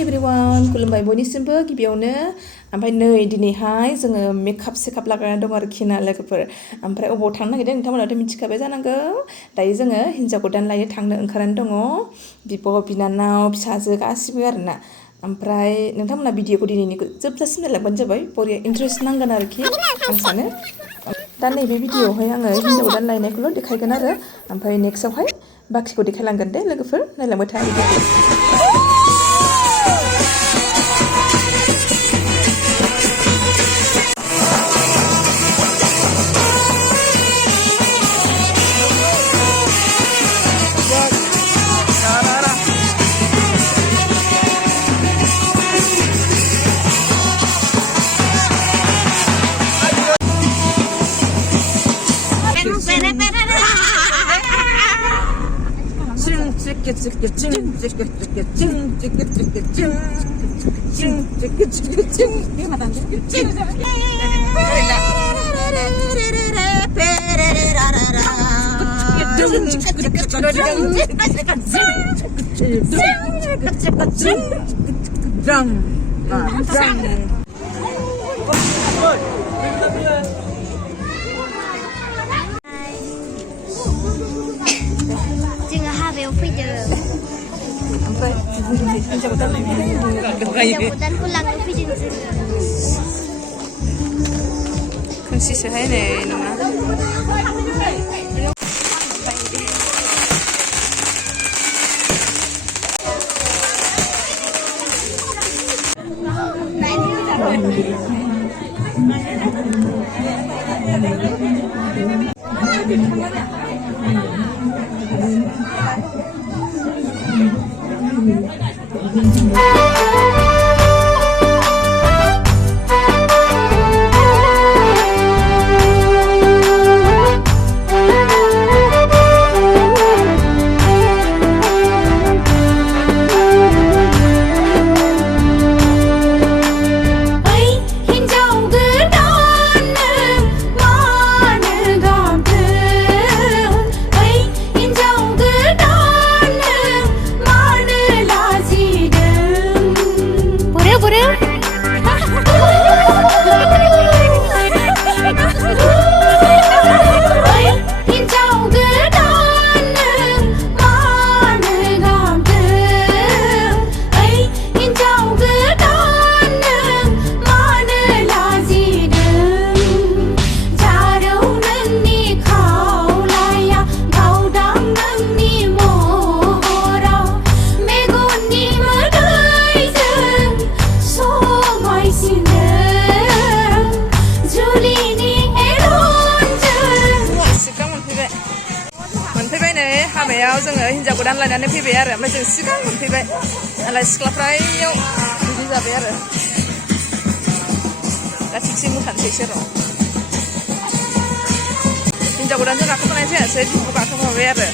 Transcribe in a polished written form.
Hi everyone, खुलुमबाय बयनिसिमबो गिबियावनो ओमफ्राय नै दिनैहाय जोङो मेकआप सेकआप लागायनानै दं आरोखि ना लोगोफोर ओमफ्राय अबाव थांनो नागिरदों नोंथांमोनाथ' मिथिखाबाय जानांगौ दायो जोङो हिन्जाव गोदान लायनो थांनो ओंखारनानै दङ बिब' बिनानाव फिसाजो गासिबो आरोना ओमफ्राय नोंथांमोना भिडिअखौ दिनैनिखौ जोबजासिम नायलांबानो जाबाय बरिया इन्ट्रेस्ट नांगोन आरोखि आं सानो दा नैबे भिडिअआवहाय आङो हिन्जाव गोदान लायनायखौल' देखायगोन आरो ओमफ्राय नेक्स्टआवहाय बाखिखौ देखायलांगोन दे लोगोफोर नायलांबाय था जोङो हाबायाव फैदों ओमफ्राय हिन्जाव गोदानखौ लांनो फैदों जोङो खोमसिसोहाय नै नङा हाबायाव जोङो हिन्जाव गोदान लायनानै फैबाय आरो ओमफ्राय जों सिगां मोनफैबाय नालाय सिख्लाफ्रा इयाव बिदि जाबाय आरो दा थिगसे मोसानोसैसो र' हिन्जाव गोदानजों गाखोफानाय जायासै बिब' गाखोफाबाय आरो